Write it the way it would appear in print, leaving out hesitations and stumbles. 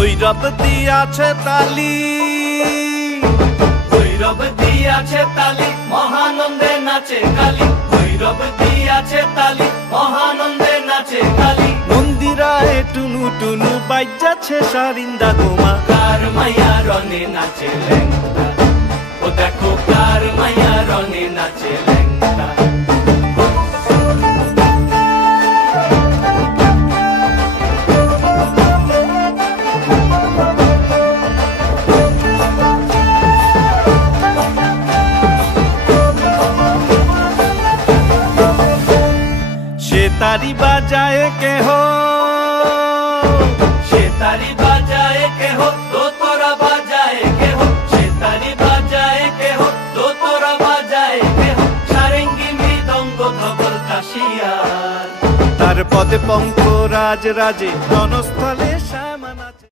ভৈরব দিয়াছে তালি, ভৈরব দিয়াছে তালি, মহানন্দে নাচে কালী। ভৈরব দিয়াছে তালি, মহানন্দে নাচে কালী। মন্দিরায় টুনু টুনু বাজ্যাছে সারিন্দা গোমা। কার মাইয়া রনে নাচে ল্যাংটা, ও দেখো কার মাইয়া রনে নাচে ল্যাংটা। সে তারি বাজায় কেহ, সে তারি বাজায় কেহ, দোতরা বাজায় কেহ। সে তারি বাজায় কেহ, দোতরা বাজায় কেহ। সারেঙ্গি মৃদঙ্গ ধবল কাশিয়ার, তার পদে পঙ্ক রাজ রাজে রণস্থলে শ্যাম।